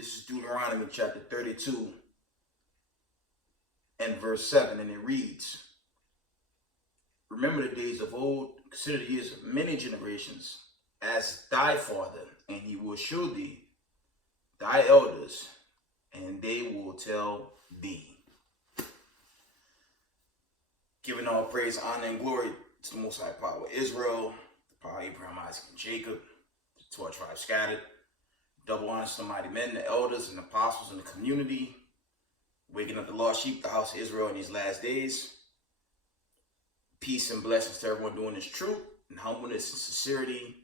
This is Deuteronomy chapter 32 and verse 7, and it reads, "Remember the days of old, consider the years of many generations, as thy father, and he will show thee thy elders, and they will tell thee." Giving all praise, honor, and glory to the Most High Power of Israel, the power of Abraham, Isaac, and Jacob, the 12 tribes scattered. Double honor to the mighty men, the elders, and apostles in the community, waking up the lost sheep, the house of Israel in these last days. Peace and blessings to everyone doing this truth and humbleness and sincerity.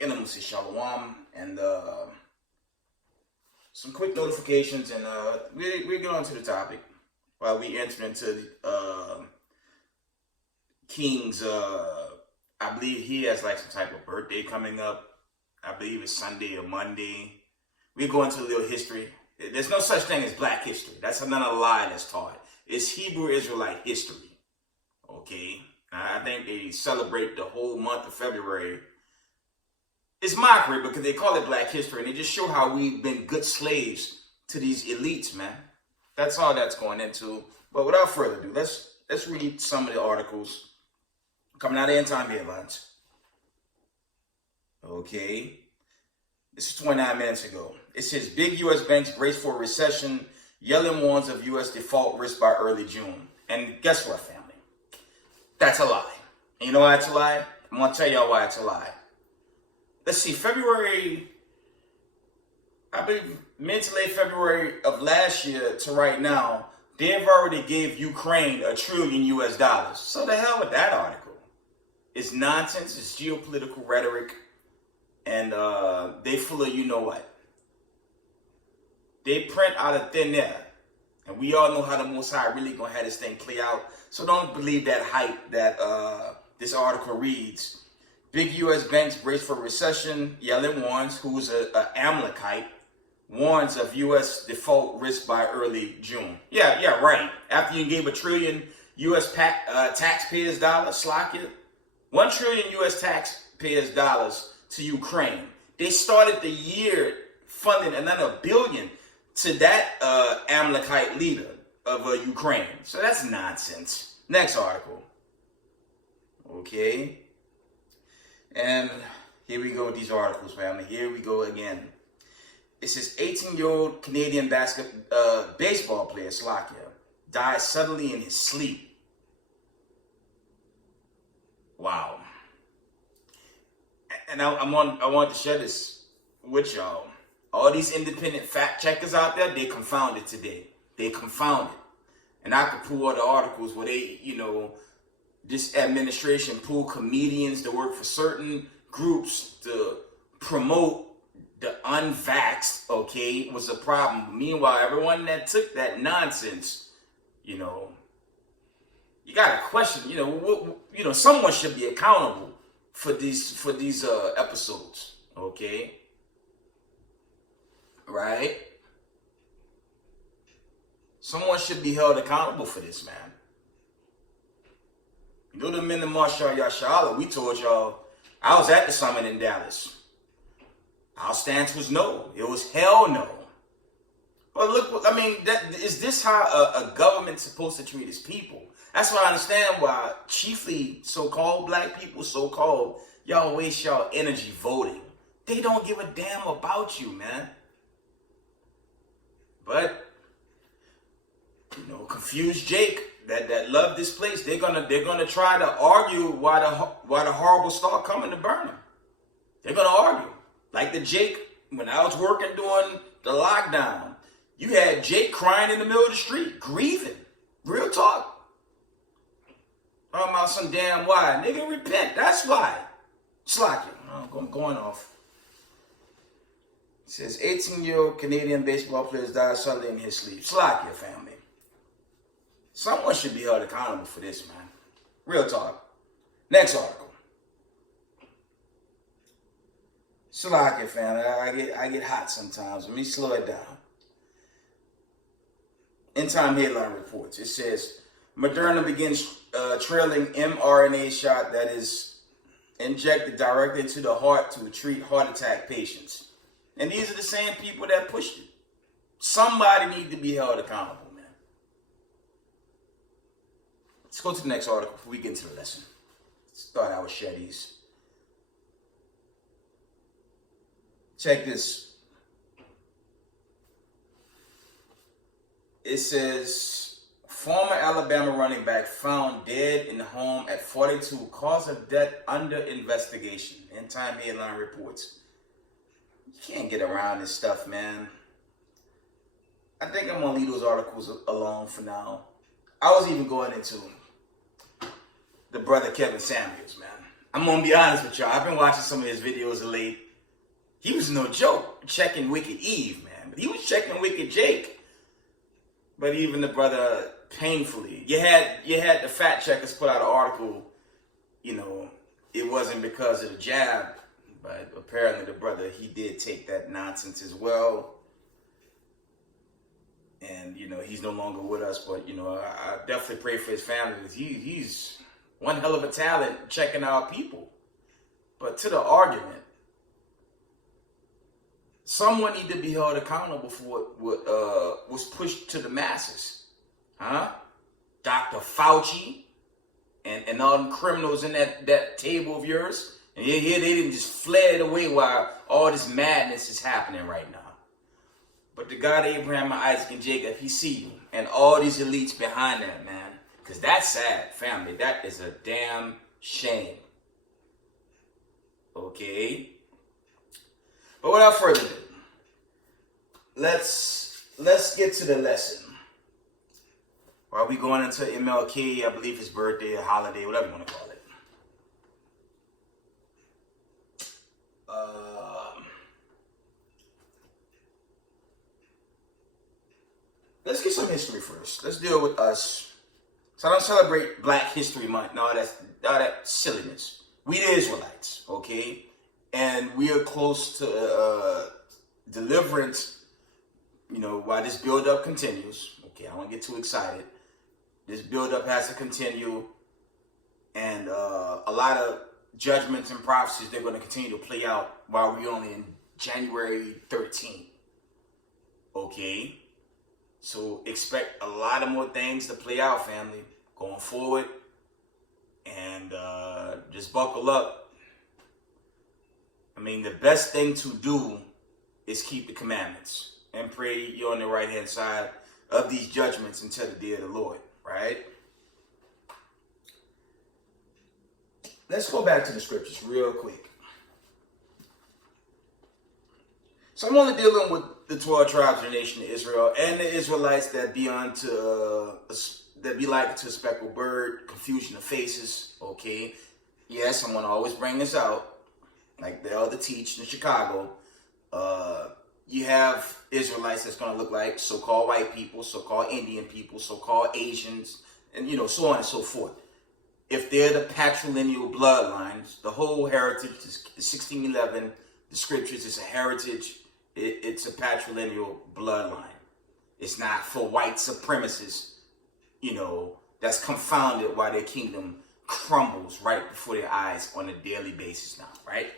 And I'm going to say shalom. And some quick notifications, and we get on to the topic while we enter into King's, I believe he has like some type of birthday coming up. I believe it's Sunday or Monday. We go into a little history. There's no such thing as black history. That's another lie that's taught. It's Hebrew Israelite history. Okay? I think they celebrate the whole month of February. It's mockery because they call it black history, and they just show how we've been good slaves to these elites, man. That's all that's going into. But without further ado, let's read some of the articles coming out of End Time Headlines. Okay. This is 29 minutes ago. It says, big U.S. banks brace for a recession. Yellen warns of U.S. default risk by early June. And guess what, family? That's a lie. And you know why it's a lie? I'm going to tell y'all why it's a lie. Let's see, February, I believe mid to late February of last year to right now, they've already gave Ukraine $1 trillion US. So the hell with that article. It's nonsense. It's geopolitical rhetoric. And they full of you know what. They print out of thin air. And we all know how the Most High really going to have this thing play out. So don't believe that hype that this article reads. Big U.S. banks brace for recession. Yellen warns, who's a MLK, warns of U.S. default risk by early June. Yeah, right. After you gave $1 trillion U.S. taxpayers dollars, Slovakia, $1 trillion U.S. taxpayers dollars to Ukraine. They started the year funding another $1 billion to that MLK leader of Ukraine. So that's nonsense. Next article. Okay. And here we go with these articles, family. Here we go again. It says 18-year-old Canadian baseball player, Slovakia, died suddenly in his sleep. Wow. And I want to share this with y'all. All these independent fact checkers out there, they confounded today. They confounded. And I could pull other articles where they, this administration pull comedians to work for certain groups to promote the unvaxxed, okay, was a problem. Meanwhile, everyone that took that nonsense, you got to question, someone should be accountable for these episodes, okay? Right? Someone should be held accountable for this, man. You know the men of Marshall Yashala, we told y'all, I was at the summit in Dallas. Our stance was no. It was hell no. But look, is this how a government's supposed to treat its people? That's why I understand why chiefly so-called black people, so-called, y'all waste y'all energy voting. They don't give a damn about you, man. But, confused Jake that love this place, they're gonna try to argue why the horrible start coming to burn them. They're gonna argue. Like the Jake, when I was working during the lockdown, you had Jake crying in the middle of the street, grieving. Real talk. Talking about some damn why. Nigga, repent. That's why. Slocky. I'm going off. It says 18-year-old Canadian baseball player died suddenly in his sleep. Slocky, family. Someone should be held accountable for this, man. Real talk. Next article. Slocky, family. I get hot sometimes. Let me slow it down. End Time Headline reports. It says Moderna begins trailing mRNA shot that is injected directly into the heart to treat heart attack patients. And these are the same people that pushed it. Somebody needs to be held accountable, man. Let's go to the next article before we get into the lesson. Start out with Shetty's. Check this. It says, former Alabama running back found dead in the home at 42, cause of death under investigation. End Time headline reports. You can't get around this stuff, man. I think I'm going to leave those articles alone for now. I was even going into the brother Kevin Samuels, man. I'm going to be honest with y'all. I've been watching some of his videos of late. He was no joke checking Wicked Eve, man. But he was checking Wicked Jake. But even the brother, painfully. You had the fact checkers put out an article, it wasn't because of the jab. But apparently the brother, he did take that nonsense as well. And, he's no longer with us. But, I definitely pray for his family. He's one hell of a talent checking out people. But to the argument, someone need to be held accountable for what was pushed to the masses. Huh? Dr. Fauci and all them criminals in that table of yours. And here they didn't just fled away while all this madness is happening right now. But the God of Abraham, Isaac, and Jacob, he see you. And all these elites behind that, man. Because that's sad, family. That is a damn shame. Okay? But without further ado, let's get to the lesson. While we going into MLK, I believe his birthday, a holiday, whatever you want to call it. Let's get some history first. Let's deal with us. So I don't celebrate Black History Month and all that silliness. We the Israelites, okay? And we are close to deliverance, while this build-up continues. Okay, I don't want to get too excited. This build-up has to continue. And a lot of judgments and prophecies, they're going to continue to play out while we're only in January 13th. Okay? So expect a lot of more things to play out, family, going forward. And just buckle up. I mean, the best thing to do is keep the commandments and pray you're on the right-hand side of these judgments until the day of the Lord, right? Let's go back to the scriptures real quick. So I'm only dealing with the 12 tribes of the nation of Israel and the Israelites that be like to a speckled bird, confusion of faces, okay? Yes, I'm going to always bring this out, like the elder teach in Chicago. You have Israelites that's going to look like so-called white people, so-called Indian people, so-called Asians, and, so on and so forth. If they're the patrilineal bloodlines, the whole heritage is 1611, the scriptures is a heritage. It's a patrilineal bloodline. It's not for white supremacists, that's confounded while their kingdom crumbles right before their eyes on a daily basis now, right?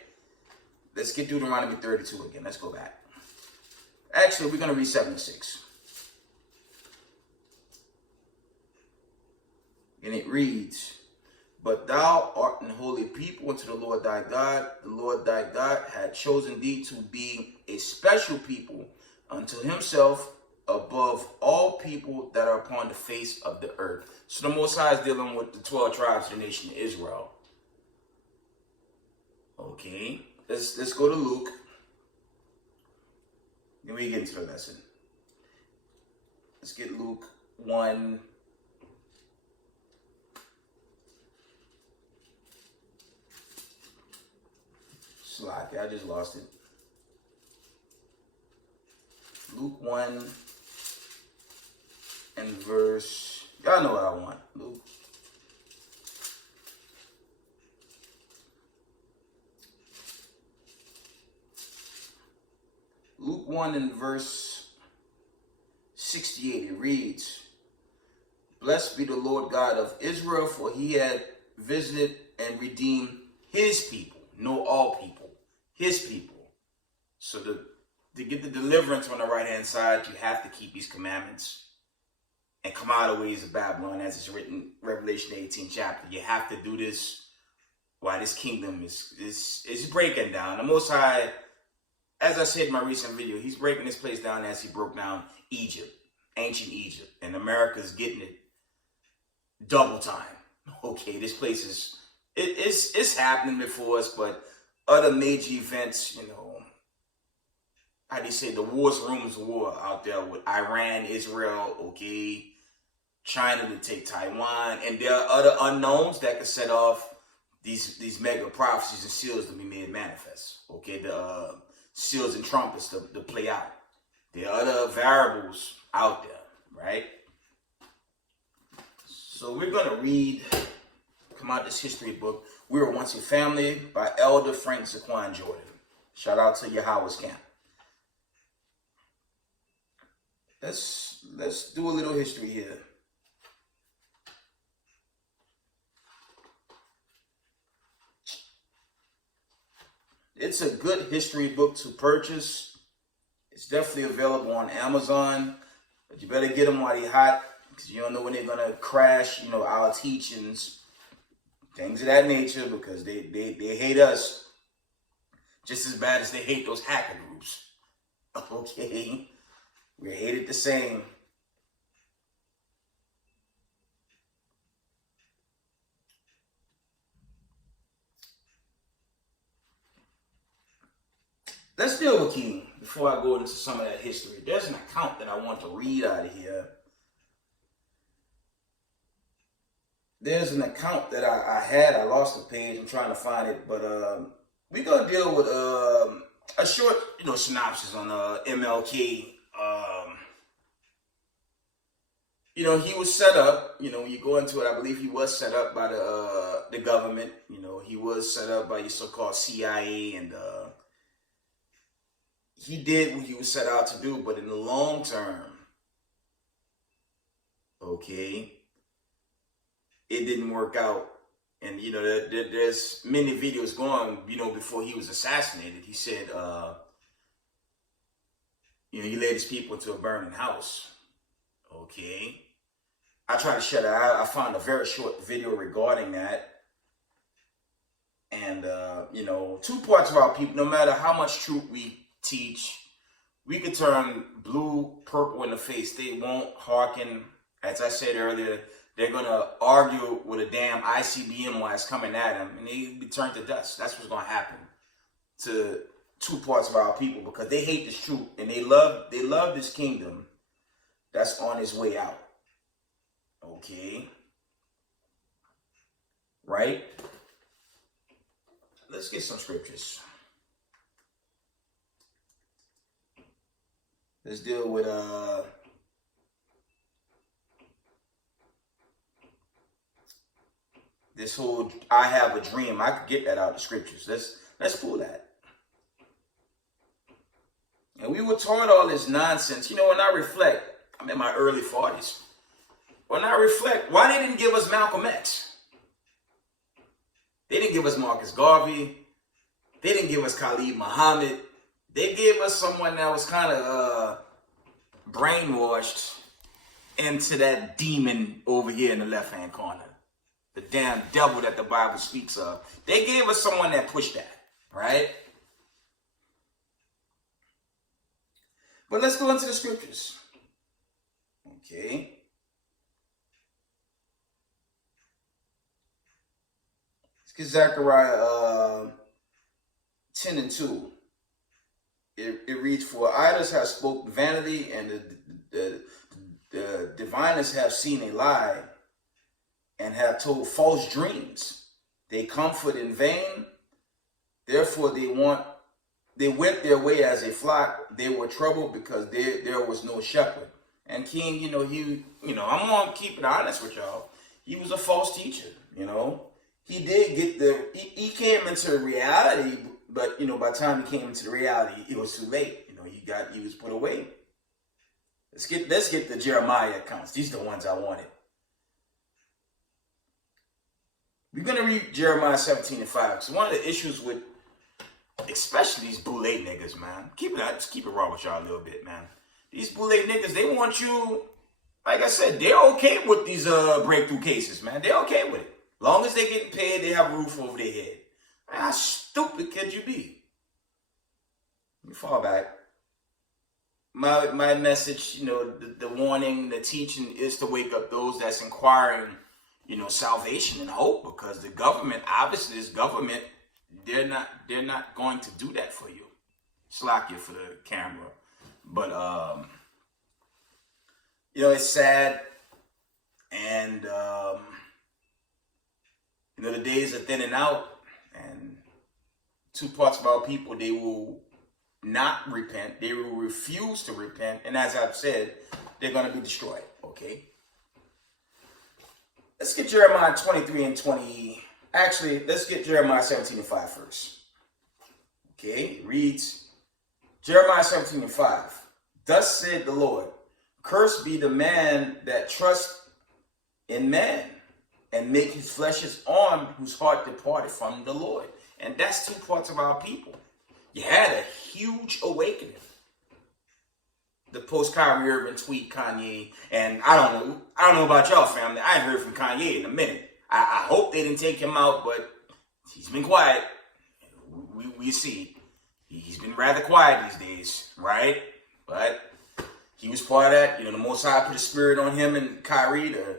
Let's get Deuteronomy 32 again. Let's go back. Actually, we're going to read 76. And it reads, but thou art an holy people unto the Lord thy God. The Lord thy God had chosen thee to be a special people unto himself above all people that are upon the face of the earth. So the Most High is dealing with the 12 tribes of the nation of Israel. Okay, let's go to Luke. Then we get into the lesson. Let's get Luke 1. Slack, I just lost it. Luke 1 and verse, y'all know what I want. Luke 1 and verse 68, it reads, blessed be the Lord God of Israel, for he had visited and redeemed his people. No, all people. His people. So to get the deliverance on the right-hand side, you have to keep these commandments and come out of the ways of Babylon, as it's written, Revelation 18 chapter. You have to do this while this kingdom is breaking down. The Most High, as I said in my recent video, he's breaking this place down as he broke down Egypt, ancient Egypt, and America's getting it double time. Okay, this place is, it's happening before us, but other major events, you know, how do you say, the war's rumors of war out there with Iran, Israel, okay, China to take Taiwan, and there are other unknowns that could set off these mega prophecies and seals to be made manifest. Okay, the seals and trumpets to play out. There are other variables out there, right? So we're gonna come out this history book, We Were Once a Family by Elder Frank Zaquan Jordan. Shout out to Yahweh's Camp. Let's do a little history here. It's a good history book to purchase. It's definitely available on Amazon, but you better get them while they're hot, because you don't know when they're gonna crash, you know, our teachings, things of that nature, because they hate us just as bad as they hate those hacker groups. Okay? We hate it the same. Let's deal with King before I go into some of that history. There's an account that I want to read out of here. There's an account that I had. I lost the page. I'm trying to find it. But we're going to deal with a short, you know, synopsis on MLK. You know, he was set up, you know, when you go into it, I believe he was set up by the government. You know, he was set up by your so-called CIA, and he did what he was set out to do. But in the long term, okay, it didn't work out. And, you know, there's many videos going, you know, before he was assassinated. He said, you know, he led his people into a burning house. Okay. I tried to shut it out. I found a very short video regarding that. And, you know, two parts of our people, no matter how much truth we teach, we could turn blue, purple in the face. They won't hearken. As I said earlier, they're going to argue with a damn ICBM while it's coming at them, and they be turned to dust. That's what's going to happen to two parts of our people, because they hate this truth, and they love this kingdom that's on its way out. Okay. Right? Let's get some scriptures. Let's deal with this whole I have a dream. I could get that out of the scriptures. Let's pull that. And we were taught all this nonsense. You know, when I reflect, I'm in my early 40s. When I reflect, why they didn't give us Malcolm X? They didn't give us Marcus Garvey. They didn't give us Khalid Muhammad. They gave us someone that was kind of brainwashed into that demon over here in the left-hand corner. The damn devil that the Bible speaks of. They gave us someone that pushed that, right? But let's go into the scriptures. Okay. Let's get Zechariah 10 and 2. It reads, "For idols have spoken vanity, and the diviners have seen a lie, and have told false dreams. They comfort in vain. Therefore they went their way as a flock. They were troubled because there was no shepherd." And King, you know, I'm gonna keep it honest with y'all. He was a false teacher, you know. He did get he came into reality, but you know, by the time he came into the reality, it was too late. You know, he was put away. Let's get the Jeremiah accounts. These are the ones I wanted. We're gonna read Jeremiah 17 and 5. Because one of the issues with especially these boule niggas, man. Just keep it raw with y'all a little bit, man. These boule niggas, they want you, like I said, they're okay with these breakthrough cases, man. They're okay with it. Long as they getting paid, they have a roof over their head. Man, how stupid could you be? Let me fall back. My message, the warning, the teaching is to wake up those that's inquiring, salvation and hope, because the government, obviously this government, they're not going to do that for you. Slack you for the camera. But it's sad, and the days are thinning out, and two parts of our people, they will not repent, they will refuse to repent, and as I've said, they're going to be destroyed. Okay, let's get Jeremiah 23 and 20. Actually, let's get Jeremiah 17 and 5 first. Okay, it reads, Jeremiah 17 and 5. Thus said the Lord, cursed be the man that trusts in man and make his flesh his arm, whose heart departed from the Lord. And that's two parts of our people. You had a huge awakening. The post Kyrie Irving tweet, Kanye, and I don't know about y'all, family. I ain't heard from Kanye in a minute. I hope they didn't take him out, but he's been quiet. We see. He's been rather quiet these days, right? But he was part of that. The Most High put a spirit on him and Kyrie to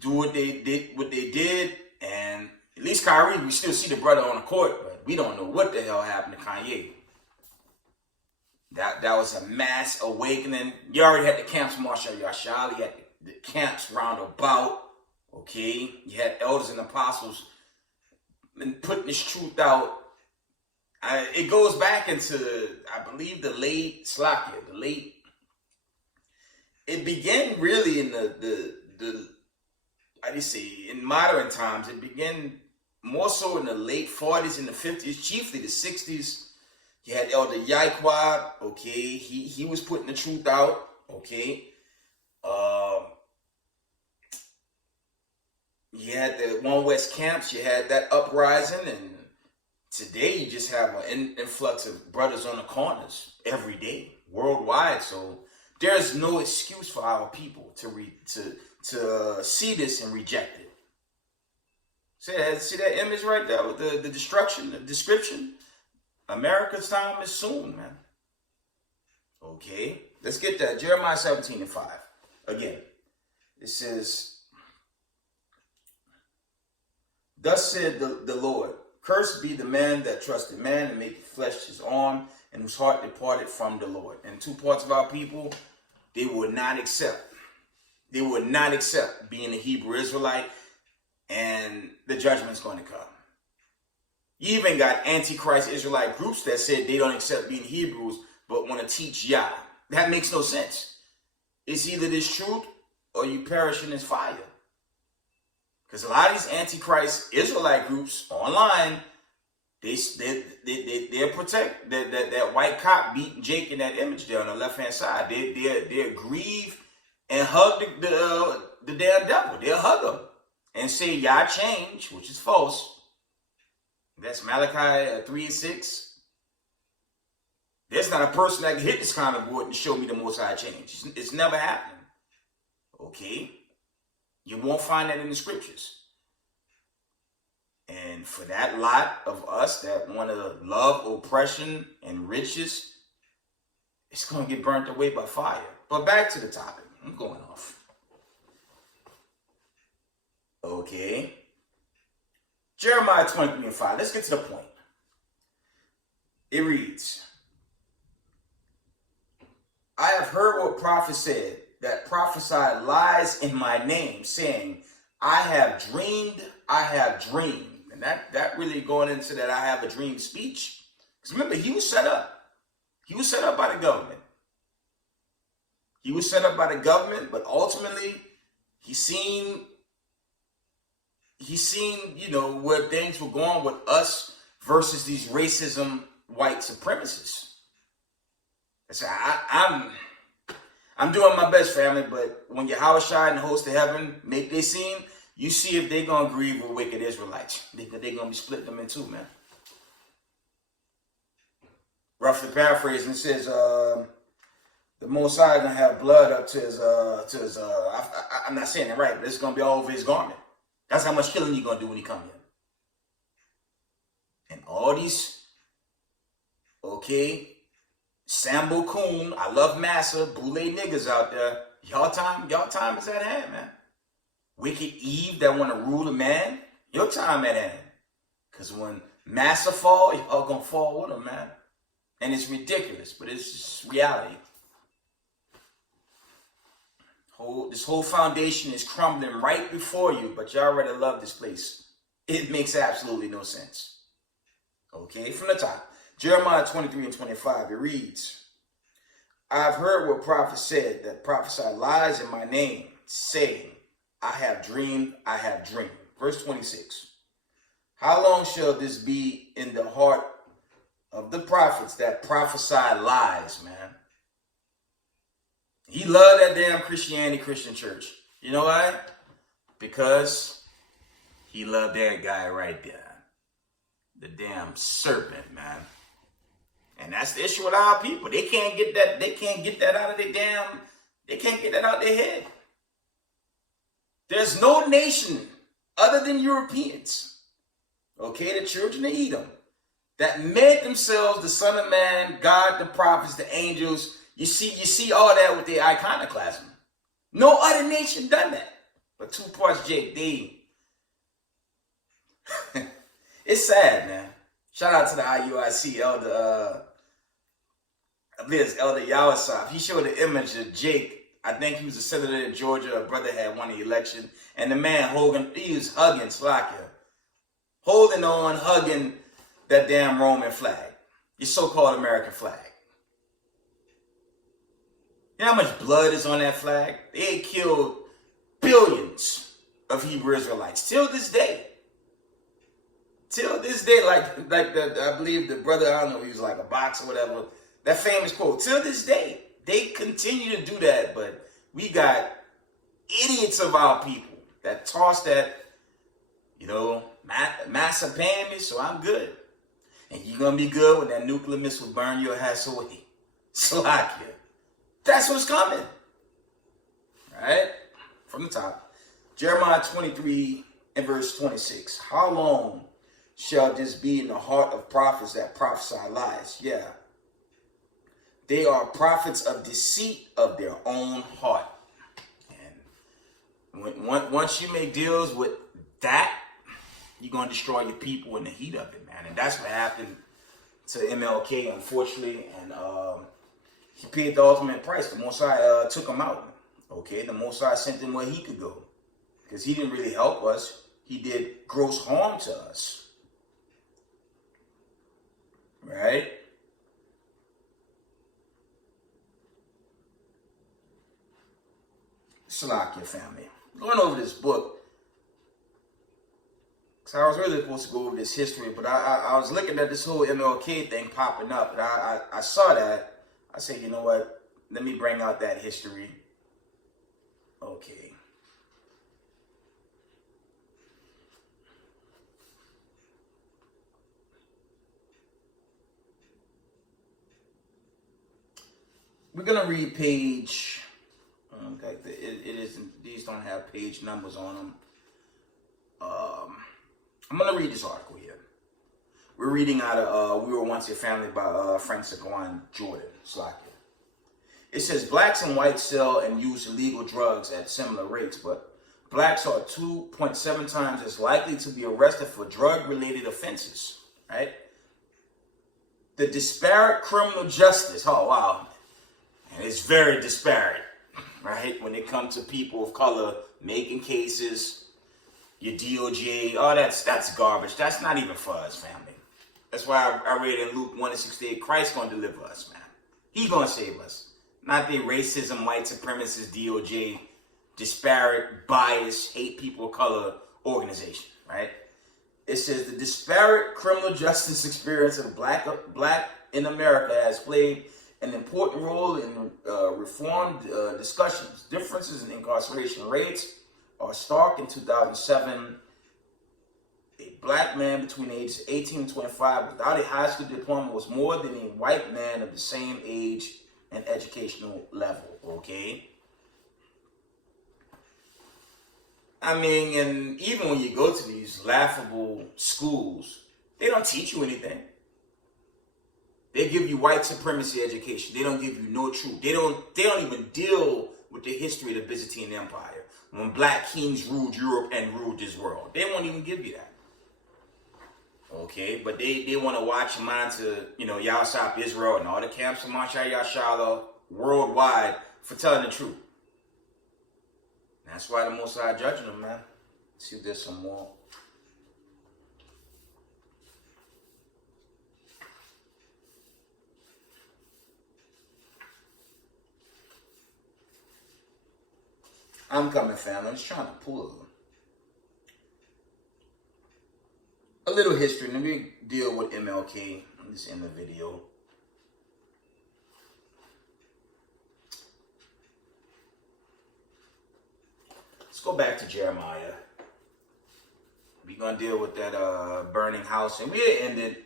do what they did. And at least Kyrie, we still see the brother on the court, but we don't know what the hell happened to Kanye. That was a mass awakening. You already had the camps Marshal Yashali, you had the camps roundabout. Okay, you had elders and apostles and putting this truth out. It goes back into, I believe, the late. It began really in in modern times. It began more so in the late 40s and the 50s, chiefly the 60s. You had Elder Yaikwab. Okay, he was putting the truth out. Okay. You had the One West camps, you had that uprising, and today you just have an influx of brothers on the corners every day, worldwide. So there's no excuse for our people to see this and reject it. See that image right there with the destruction, the description? America's time is soon, man. Okay, let's get that. Jeremiah 17 and 5. Again, it says, thus said the Lord, cursed be the man that trusted man and make flesh his arm, and whose heart departed from the Lord. And two parts of our people, they would not accept. They would not accept being a Hebrew Israelite, and the judgment's going to come. You even got Antichrist Israelite groups that said they don't accept being Hebrews, but want to teach Yah. That makes no sense. It's either this truth or you perish in this fire. Because a lot of these Antichrist Israelite groups online, they'll protect that white cop beating Jake in that image there on the left-hand side. They'll grieve and hug the damn devil. They'll hug him and say, Yah change, which is false. That's Malachi 3 and 6. There's not a person that can hit this comic board and show me the Most High change. It's never happening. Okay? You won't find that in the scriptures. And for that lot of us that want to love oppression and riches, it's going to get burnt away by fire. But back to the topic. I'm going off. Okay. Jeremiah 23 and 5. Let's get to the point. It reads, I have heard what prophets said that prophesied lies in my name, saying, I have dreamed, I have dreamed. And that really going into that I have a dream speech. Because remember, he was set up. He was set up by the government. He was set up by the government, but ultimately, he seen, where things were going with us versus these racism white supremacists. So I'm doing my best, family, but when Yahushua and the host of heaven make their scene, you see if they're going to grieve with wicked Israelites. They're going to be splitting them in two, man. roughly paraphrasing, it says, the Most High gonna have blood up to his, I'm not saying it right, but it's gonna be all over his garment. That's how much killing you gonna do when he come here. And all these, okay, Sambo Coon, I love Massa, Boule niggas out there. Y'all time is at hand, man. Wicked Eve that want to rule a man, your time at hand. Because when Massa fall, y'all gonna fall with him, man. And it's ridiculous, but it's just reality. This whole foundation is crumbling right before you, but you already love this place. It makes absolutely no sense. Okay, from the top. Jeremiah 23 and 25, it reads, I've heard what prophets said that prophesy lies in my name, saying, I have dreamed, I have dreamed. Verse 26. How long shall this be in the heart of the prophets that prophesy lies, man? He loved that damn Christian church. You know why? Because he loved that guy right there. The damn serpent, man. And that's the issue with our people. They can't get that, out of their damn, they can't get that out of their head. There's no nation other than Europeans, okay, the children of Edom, that made themselves the Son of Man, God, the prophets, the angels. You see all that with their iconoclasm. No other nation done that. But two parts, Jake, they, it's sad, man. Shout out to the IUIC elder, I believe it's Elder Yawasaf. He showed the image of Jake. I think he was a senator in Georgia. A brother had won the election. And the man, Hogan, he was hugging Slakia. Holding on, hugging that damn Roman flag. Your so-called American flag. You know how much blood is on that flag? They killed billions of Hebrew Israelites. Till this day. Till this day, like I believe the brother, I don't know, he was like a boxer or whatever. That famous quote, till this day, they continue to do that, but we got idiots of our people that toss that, you know, massa paying me, so I'm good. And you're going to be good when that nuclear missile burn your ass away. Slovakia. That's what's coming. Right? From the top. Jeremiah 23 and verse 26. How long shall this be in the heart of prophets that prophesy lies? Yeah. They are prophets of deceit of their own heart. And once you make deals with that, you're going to destroy your people in the heat of it, man. And that's what happened to MLK, unfortunately. And he paid the ultimate price. The Most High took him out. Okay, the Most High sent him where he could go. Because he didn't really help us. He did gross harm to us. Right? Salakia family. Going over this book. So I was really supposed to go over this history, but I was looking at this whole MLK thing popping up, and I saw that. I said, you know what? Let me bring out that history. Okay. We're gonna read page. Okay, it isn't. These don't have page numbers on them. I'm gonna read this article here. We're reading out of "We Were Once a Family" by Frank Saquon Jordan Slacker. It says blacks and whites sell and use illegal drugs at similar rates, but blacks are 2.7 times as likely to be arrested for drug-related offenses. Right? The disparate criminal justice. Oh wow, and it's very disparate. Right? When it comes to people of color making cases, your DOJ, all that's garbage. That's not even for us, family. That's why I read in Luke 1:68, Christ gonna deliver us, man. He gonna save us. Not the racism, white supremacist, DOJ, disparate, biased, hate people of color organization, right? It says the disparate criminal justice experience of black in America has played an important role in reform discussions. Differences in incarceration rates are stark. In 2007, A black man between the ages of 18 and 25 without a high school diploma was more than a white man of the same age and educational level, okay? I mean, and even when you go to these laughable schools, they don't teach you anything. They give you white supremacy education. They don't give you no truth. They don't even deal with the history of the Byzantine Empire, when black kings ruled Europe and ruled this world. They won't even give you that. Okay, but they want to watch them on to, Yahshua Israel and all the camps of Mashai Yashala worldwide for telling the truth. That's why the Most High judging them, man. Let's see if there's some more. I'm coming, family. I'm just trying to pull a little history. Let me deal with MLK. I'm just in the video. Let's go back to Jeremiah. We're going to deal with that burning house. And we ended.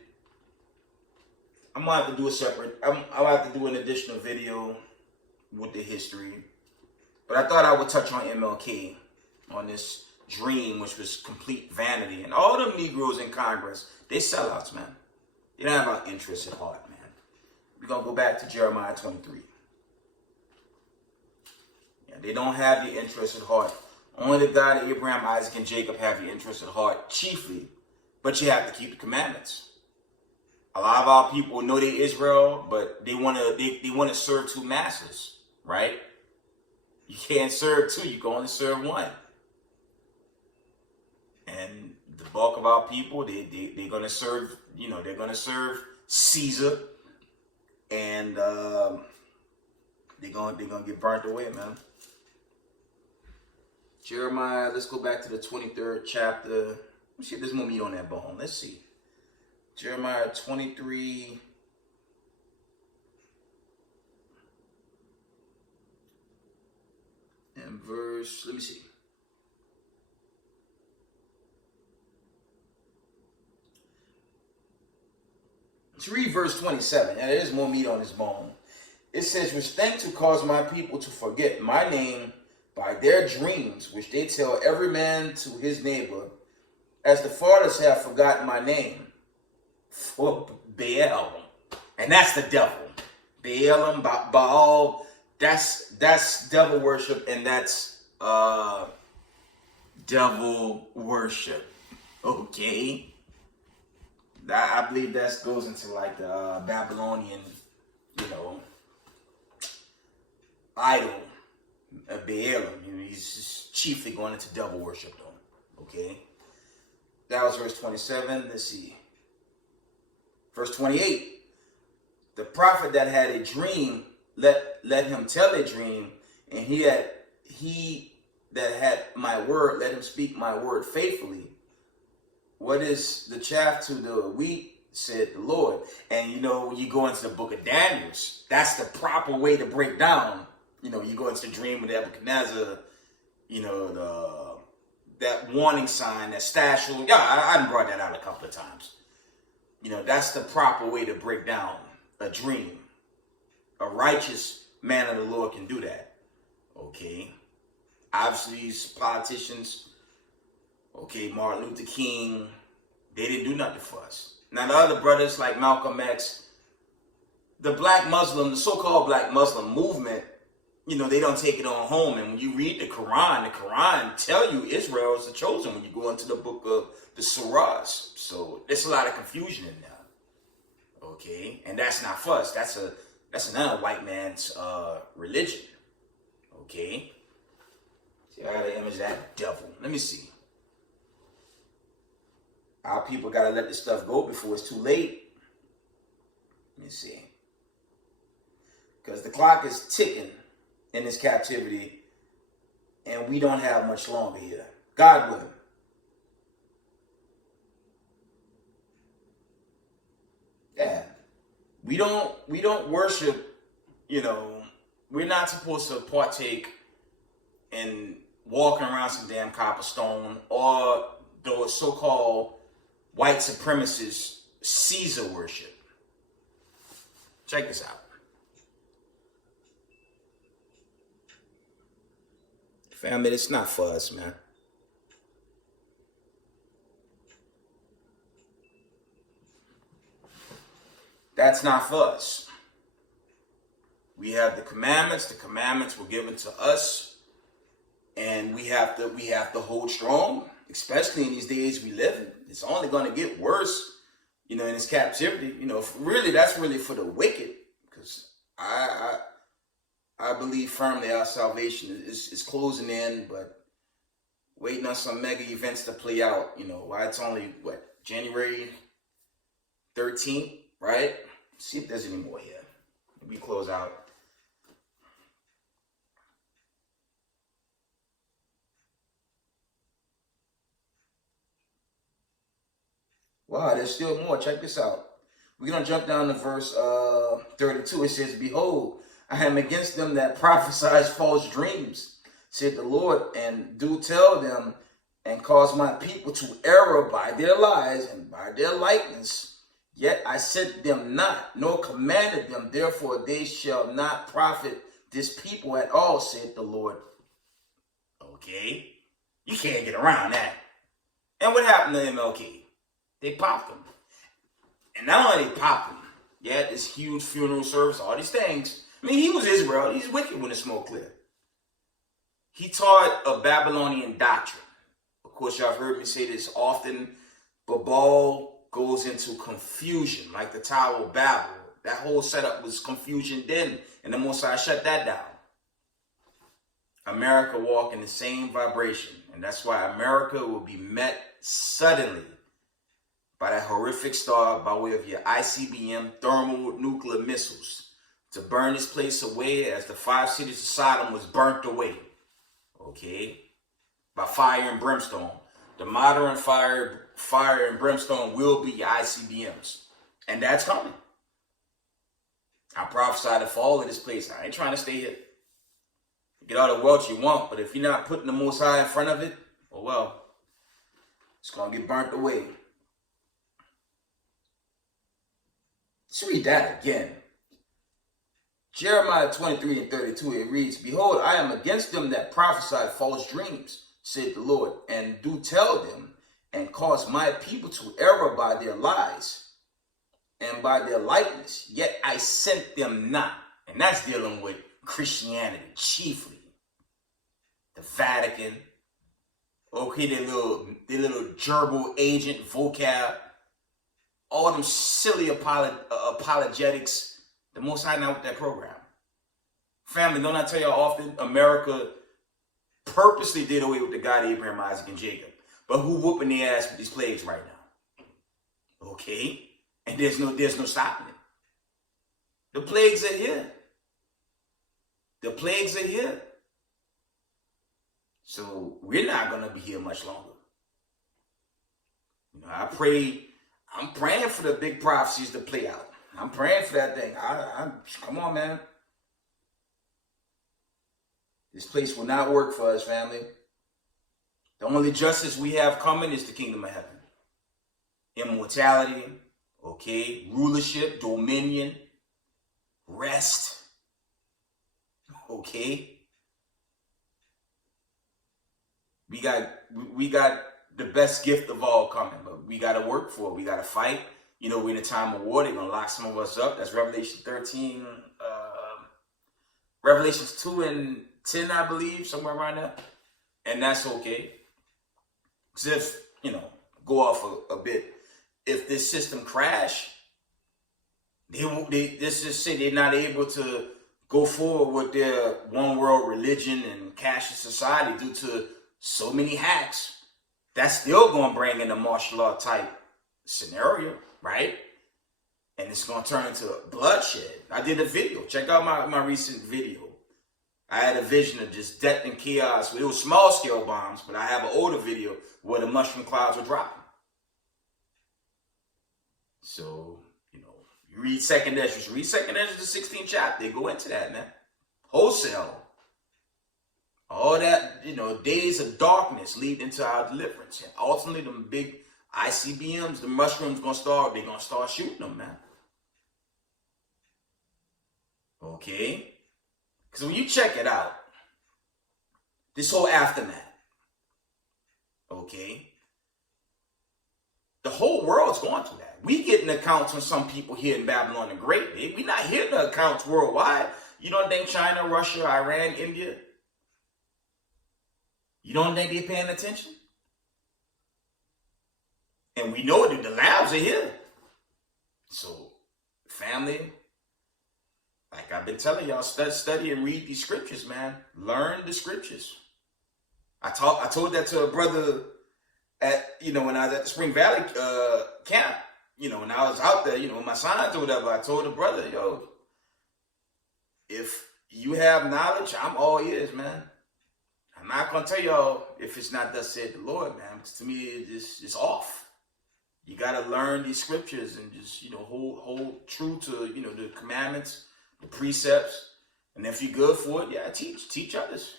I'm going to have to do a separate. I'll have to do an additional video with the history. But I thought I would touch on MLK, on this dream, which was complete vanity. And all them Negroes in Congress, they sellouts, man. They don't have our interests at heart, man. We're going to go back to Jeremiah 23. Yeah, they don't have your interests at heart. Only the God of Abraham, Isaac, and Jacob have your interests at heart, chiefly. But you have to keep the commandments. A lot of our people know they Israel, but they want to serve two masters, right? You can't serve two, you can only serve one. And the bulk of our people, they're gonna serve, they're gonna serve Caesar, and they're gonna get burnt away, man. Jeremiah, let's go back to the 23rd chapter. Let me see if there's more meat on that bone. Let's see. Jeremiah 23. And verse, let me see. Let's read verse 27. And there's more meat on this bone. It says, which think to cause my people to forget my name by their dreams, which they tell every man to his neighbor, as the fathers have forgotten my name, for Baal. And that's the devil. Baalim, Baal. That's devil worship, and that's devil worship. Okay, I believe that goes into like the Babylonian, idol of Baalim. He's chiefly going into devil worship, though. Okay, that was verse 27. Let's see, verse 28. The prophet that had a dream, let him tell a dream, and he that had my word, let him speak my word faithfully. What is the chaff to the wheat, said the Lord. And when you go into the book of Daniel, that's the proper way to break down. You go into the dream of Nebuchadnezzar, that warning sign, that stashel. Yeah, I brought that out a couple of times. That's the proper way to break down a dream. A righteous man of the Lord can do that. Okay. Obviously, these politicians, Martin Luther King, they didn't do nothing for us. Now, the other brothers like Malcolm X, the the so-called black Muslim movement, they don't take it on home. And when you read the Quran tell you Israel is the chosen when you go into the book of the Surahs. So there's a lot of confusion in there. Okay, and that's not for us. That's another white man's religion. Okay, see, I got an image of that devil. Let me see. Our people gotta let this stuff go before it's too late. Let me see, because the clock is ticking in this captivity, and we don't have much longer here. God willing. Yeah. We don't worship, we're not supposed to partake in walking around some damn copper stone or those so-called white supremacist Caesar worship. Check this out. Family, it's not for us, man. That's not for us. We have the commandments. The commandments were given to us, and we have to hold strong, especially in these days we live in. It's only going to get worse, in this captivity. Really, that's really for the wicked, because I believe firmly our salvation is closing in, but waiting on some mega events to play out. Why it's only January 13th, right? See if there's any more here. We close out. Wow, there's still more. Check this out. We're going to jump down to verse 32. It says, "Behold, I am against them that prophesy false dreams, said the Lord, and do tell them, and cause my people to err by their lies and by their likeness. Yet I sent them not, nor commanded them. Therefore they shall not profit this people at all, said the Lord." Okay. You can't get around that. And what happened to MLK? They popped him. And not only they popped him, this huge funeral service, all these things. I mean, he was Israel. He's wicked when the smoke cleared. He taught a Babylonian doctrine. Of course, y'all have heard me say this often. Babal goes into confusion, like the Tower of Babel. That whole setup was confusion then, and the Mosai shut that down. America walk in the same vibration, and that's why America will be met suddenly by that horrific star by way of your ICBM thermonuclear missiles to burn this place away as the 5 cities of Sodom was burnt away. Okay? By fire and brimstone. The modern fire and brimstone will be your ICBMs. And that's coming. I prophesy the fall of this place. I ain't trying to stay here. Get all the wealth you want, but if you're not putting the Most High in front of it, it's going to get burnt away. Let's read that again. Jeremiah 23 and 32, it reads, "Behold, I am against them that prophesy false dreams, said the Lord, and do tell them, and cause my people to err by their lies and by their likeness. Yet I sent them not." And that's dealing with Christianity chiefly. The Vatican. Okay, their little gerbil agent vocab. All them silly apologetics. The Most High not with that program. Family, don't I tell y'all often, America purposely did away with the God Abraham, Isaac, and Jacob. But who whooping their ass with these plagues right now? Okay? And there's no stopping it. The plagues are here. The plagues are here. So we're not going to be here much longer. I'm praying for the big prophecies to play out. I'm praying for that thing. Come on, man. This place will not work for us, family. The only justice we have coming is the kingdom of heaven. Immortality, okay, rulership, dominion, rest, okay. We got the best gift of all coming, but we got to work for it. We got to fight. We're in a time of war. They're going to lock some of us up. That's Revelation 13, Revelations 2 and 10, I believe, somewhere around there. And that's okay. Because if, go off a bit, if this system crash, let's just say they're not able to go forward with their one world religion and cashless society due to so many hacks, that's still going to bring in a martial law type scenario, right? And it's going to turn into bloodshed. I did a video. Check out my recent video. I had a vision of just death and chaos. It was small scale bombs, but I have an older video where the mushroom clouds were dropping. So, you read Second Ezra. Read Second Ezra, the 16th chapter. They go into that, man. Wholesale. All that, days of darkness lead into our deliverance. And ultimately, them big ICBMs, the mushrooms gonna start, they're gonna start shooting them, man. Okay? Because when you check it out, this whole aftermath, okay? The whole world's going through that. We getting accounts from some people here in Babylon the Great. We not hearing the accounts worldwide. You don't think China, Russia, Iran, India, you don't think they're paying attention? And we know that the labs are here. So, family, like I've been telling y'all, study and read these scriptures, man. Learn the scriptures. I told that to a brother at, when I was at the Spring Valley camp, when I was out there, with my signs or whatever. I told the brother, yo, if you have knowledge, I'm all ears, man. I'm not going to tell y'all if it's not thus said the Lord, man. Because to me, it's off. You got to learn these scriptures and just, hold true to, the commandments, the precepts. And if you're good for it, yeah, teach others,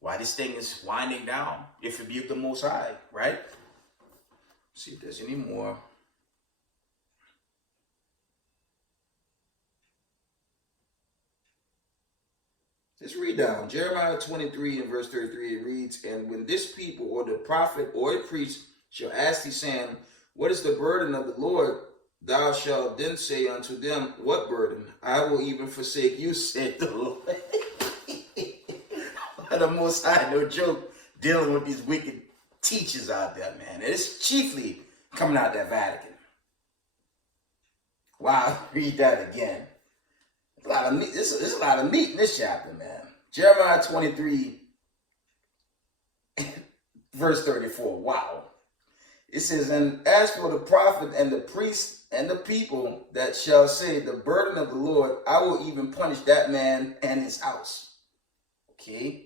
why this thing is winding down, if it be of the Most High, right? Let's see if there's any more. Let's read down. Jeremiah 23 and verse 33, it reads, "And when this people or the prophet or the priest shall ask thee, saying, What is the burden of the Lord? Thou shalt then say unto them, What burden? I will even forsake you, said the Lord." The Most High, no joke, dealing with these wicked teachers out there, man. And it's chiefly coming out of that Vatican. Wow, read that again. There's a lot of meat. There's a lot of meat in this chapter, man. Jeremiah 23, verse 34. Wow. It says, "And as for the prophet and the priest and the people that shall say, The burden of the Lord, I will even punish that man and his house." Okay.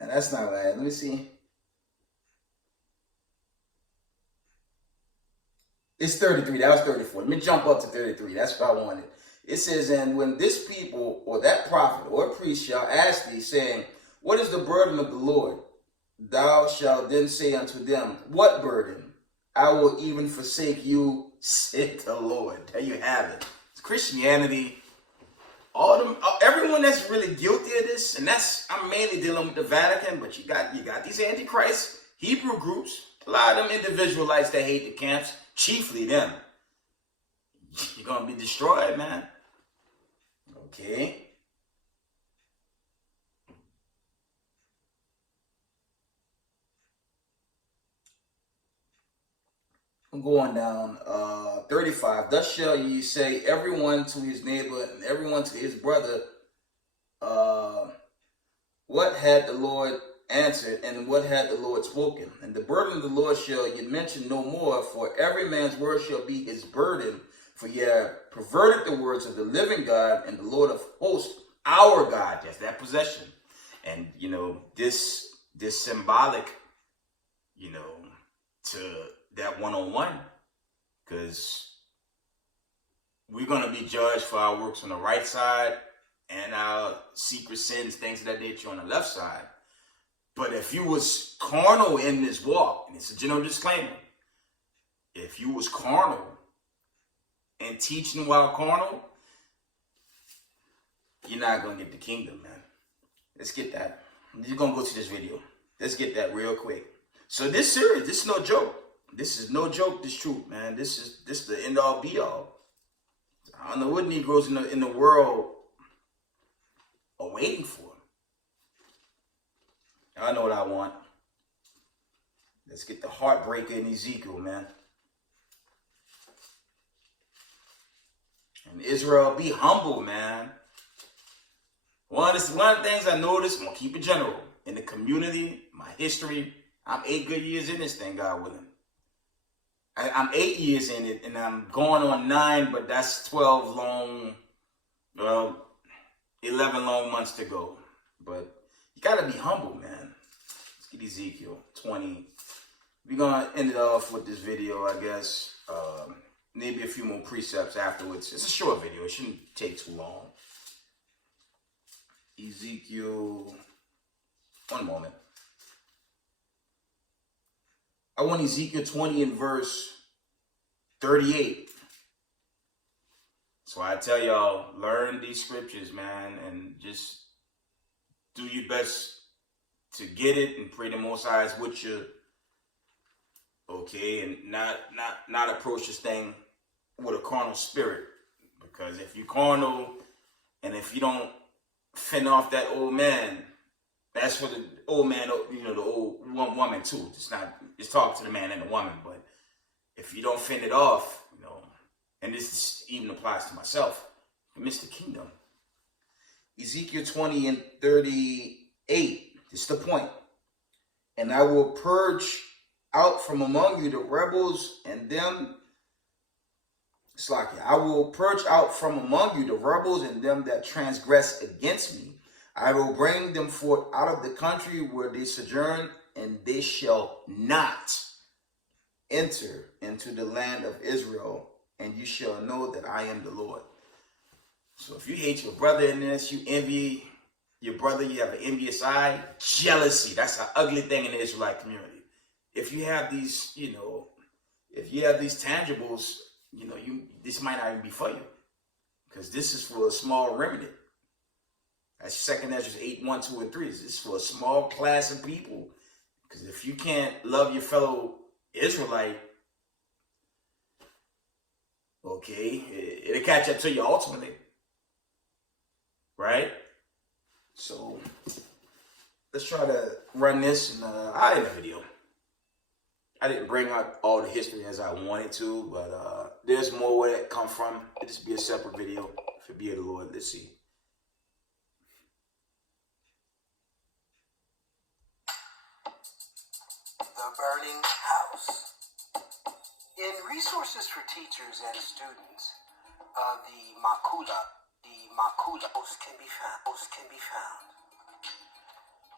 And that's not bad. Let me see. It's 33. That was 34. Let me jump up to 33. That's what I wanted. It says, "And when this people or that prophet or priest shall ask thee, saying, What is the burden of the Lord? Thou shalt then say unto them, What burden? I will even forsake you, said the Lord." There you have it. It's Christianity. Everyone that's really guilty of this, and I'm mainly dealing with the Vatican, but you got these Antichrist Hebrew groups, a lot of them individualites that hate the camps, chiefly them. You're gonna be destroyed, man. Okay. I'm going down 35. "Thus shall ye say, everyone to his neighbor and everyone to his brother, what had the Lord answered, and what had the Lord spoken? And the burden of the Lord shall ye mention no more, for every man's word shall be his burden. For ye have perverted the words of the living God and the Lord of hosts, our God." That's that possession. And, this symbolic, to that one-on-one, because we're going to be judged for our works on the right side and our secret sins, things of that nature, on the left side. But if you was carnal in this walk, and it's a general disclaimer, if you was carnal and teaching while carnal, you're not going to get the kingdom, man. Let's get that. You're going to go to this video. Let's get that real quick. So this series, this is no joke. This is no joke, this truth, man. This is the end all be all. I don't know what Negroes in the world are waiting for. I know what I want. Let's get the heartbreaker in Ezekiel, man. And Israel, be humble, man. One of the things I noticed, I'm going to keep it general, in the community, my history, I'm 8 good years in this thing, God willing. I'm 8 years in it, and I'm going on 9, but that's 11 long months to go. But you got to be humble, man. Let's get Ezekiel 20. We're going to end it off with this video, I guess. Maybe a few more precepts afterwards. It's a short video. It shouldn't take too long. Ezekiel, one moment. I want Ezekiel 20 and verse 38. So I tell y'all, learn these scriptures, man, and just do your best to get it and pray the Most High is with you. Okay, and not approach this thing with a carnal spirit. Because if you're carnal and if you don't fend off that old man, that's for the old man, you know, the old woman too. It's talk to the man and the woman. But if you don't fend it off, you know, and this even applies to myself, you miss the kingdom. Ezekiel 20 and 38, this is the point. And I will purge out from among you the rebels and them. I will purge out from among you the rebels and them that transgress against me. I will bring them forth out of the country where they sojourn, and they shall not enter into the land of Israel, and you shall know that I am the Lord. So if you hate your brother in this, you envy your brother, you have an envious eye, jealousy, that's an ugly thing in the Israelite community. If you have these, you know, if you have these tangibles, you know, this might not even be for you. Because this is for a small remnant. That's 2 Ezra 8, 1, 2, and 3. This is for a small class of people. Because if you can't love your fellow Israelite, okay, it'll catch up to you ultimately. Right? So, let's try to run this in a video. I didn't bring out all the history as I wanted to, but there's more where that come from. It'll just be a separate video, if it be of the Lord. Let's see. The Burning House. In Resources for Teachers and Students, the Makula can be found.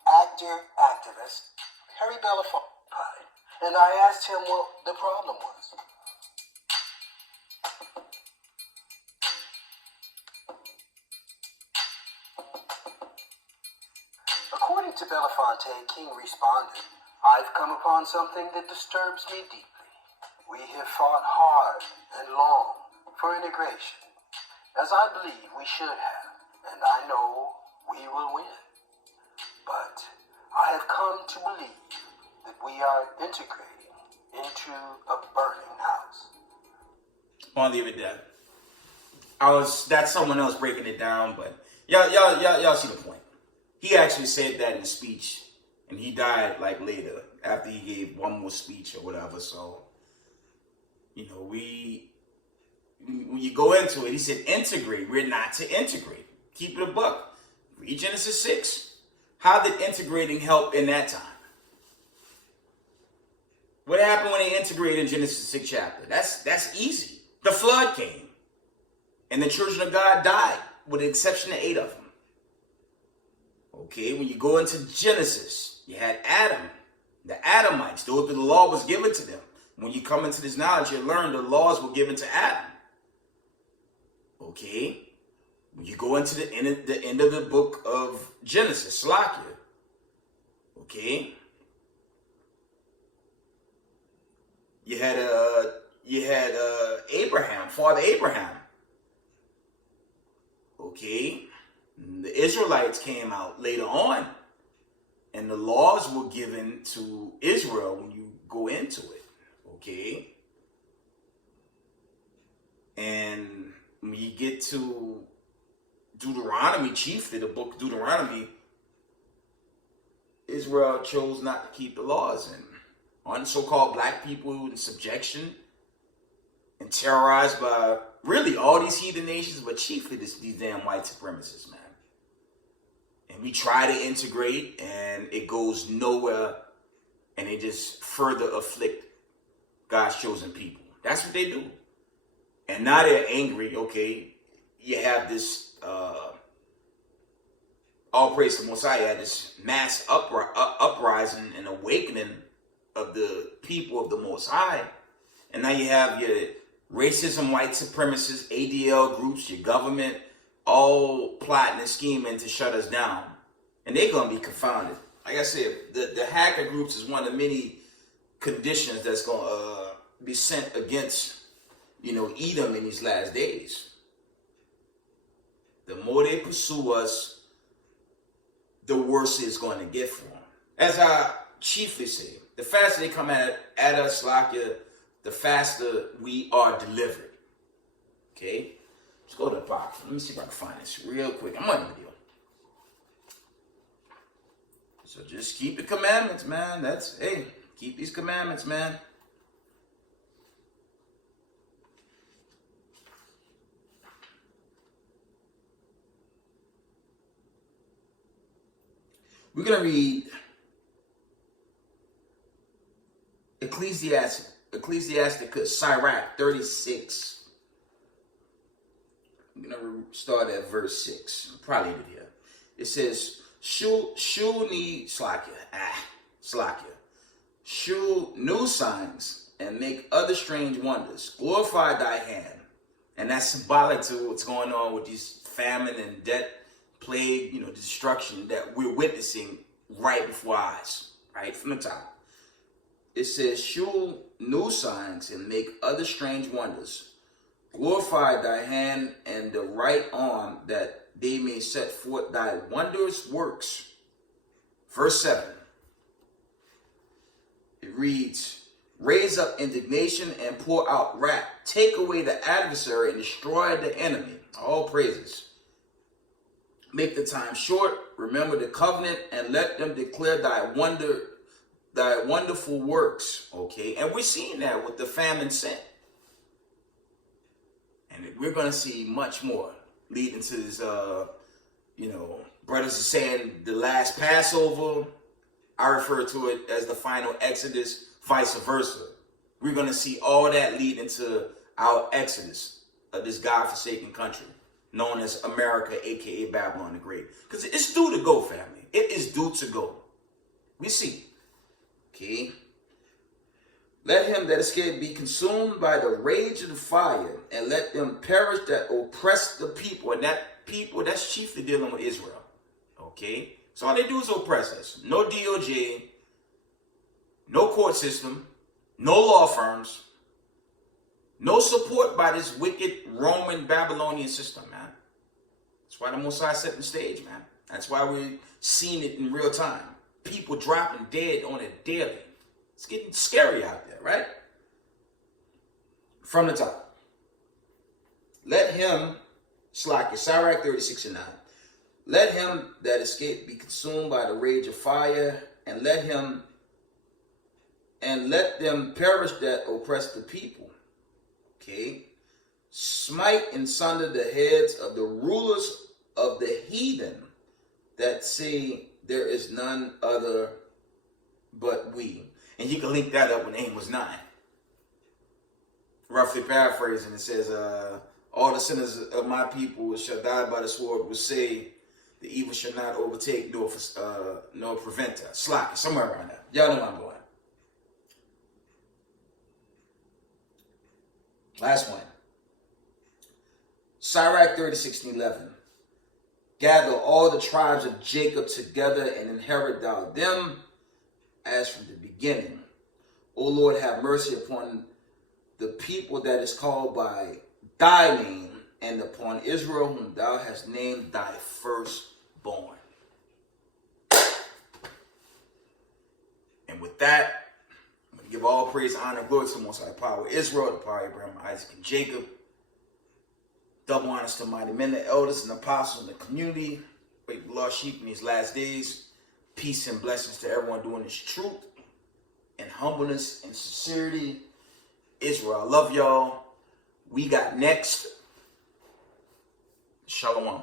Activist Harry Belafonte. And I asked him what the problem was. According to Belafonte, King responded, I've come upon something that disturbs me deeply. We have fought hard and long for integration, as I believe we should have, and I know we will win. But I have come to believe that we are integrating into a burning house. I'll leave it there. That's someone else breaking it down, but y'all see the point. He actually said that in a speech, and he died like later after he gave one more speech or whatever. So, you know, when you go into it, he said integrate. We're not to integrate. Keep it a buck. Read Genesis 6. How did integrating help in that time? What happened when they integrated in Genesis 6 chapter? That's easy. The flood came. And the children of God died, with the exception of 8 of them. Okay, when you go into Genesis, you had Adam, the Adamites. The law was given to them. When you come into this knowledge, you learn the laws were given to Adam. Okay, when you go into the end of the book of Genesis, Slakia. Okay. You had Abraham, Father Abraham. Okay, the Israelites came out later on, and the laws were given to Israel when you go into it. Okay, and when you get to Deuteronomy, chiefly the book of Deuteronomy, Israel chose not to keep the laws and on so-called black people in subjection and terrorized by really all these heathen nations, but chiefly these damn white supremacists, man. And we try to integrate, and it goes nowhere, and they just further afflict God's chosen people. That's what they do. And now they're angry. Okay, you have this, all praise to Mosiah, had this mass uprising and awakening of the people of the Most High. And now you have your racism, white supremacists, ADL groups, your government, all plotting and scheming to shut us down. And they're going to be confounded. Like I said, the hacker groups is one of many conditions that's going to be sent against, Edom in these last days. The more they pursue us, the worse it's going to get for them. As I chiefly say, the faster they come at us, the faster we are delivered. Okay? Let's go to the box. Let me see if I can find this real quick. I'm on the video. So just keep the commandments, man. Keep these commandments, man. We're going to read Ecclesiasticus, Sirach 36. I'm going to start at verse 6. Probably it here. It says, Shul new signs and make other strange wonders. Glorify thy hand. And that's symbolic to what's going on with these famine and debt, plague, destruction that we're witnessing right before our eyes, right from the top. It says, shew new signs and make other strange wonders. Glorify thy hand and the right arm, that they may set forth thy wondrous works. Verse 7. It reads, raise up indignation and pour out wrath. Take away the adversary and destroy the enemy. All praises. Make the time short. Remember the covenant and let them declare thy wonderful works. Okay. And we're seeing that with the famine sent. And we're going to see much more leading to this, brothers are saying the last Passover. I refer to it as the final Exodus, vice versa. We're going to see all that lead into our Exodus of this God-forsaken country known as America, a.k.a. Babylon the Great. Because it's due to go, family. It is due to go. We see. Okay. Let him that escaped be consumed by the rage of the fire, and let them perish that oppress the people. And that people, that's chiefly dealing with Israel. Okay. So all they do is oppress us. No DOJ, no court system, no law firms, no support by this wicked Roman Babylonian system, man. That's why the Most High set the stage, man. That's why we're seeing it in real time. People dropping dead on it daily. It's getting scary out there, right? From the top. Let him, Sirach 36 and 9. Let him that escape be consumed by the rage of fire, and let them perish that oppress the people. Okay. Smite and sunder the heads of the rulers of the heathen that say there is none other but we. And you can link that up with Amos 9. Roughly paraphrasing, it says, all the sinners of my people shall die by the sword, will say the evil shall not overtake nor prevent us. Slack, somewhere around there. Y'all know where I'm going. Last one. Sirach 36:11. Gather all the tribes of Jacob together and inherit thou them as from the beginning. O Lord, have mercy upon the people that is called by thy name, and upon Israel whom thou hast named thy firstborn. And with that, I'm going to give all praise, honor, glory to the Most High power of Israel, the power of Abraham, Isaac, and Jacob. Double honors to mighty men, the elders and apostles in the community. Wait, lost sheep in these last days. Peace and blessings to everyone doing this truth and humbleness and sincerity. Israel, I love y'all. We got next. Shalom.